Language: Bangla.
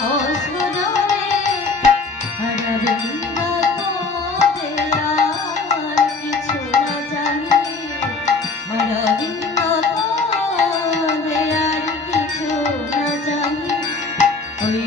Oh, so don't let me go.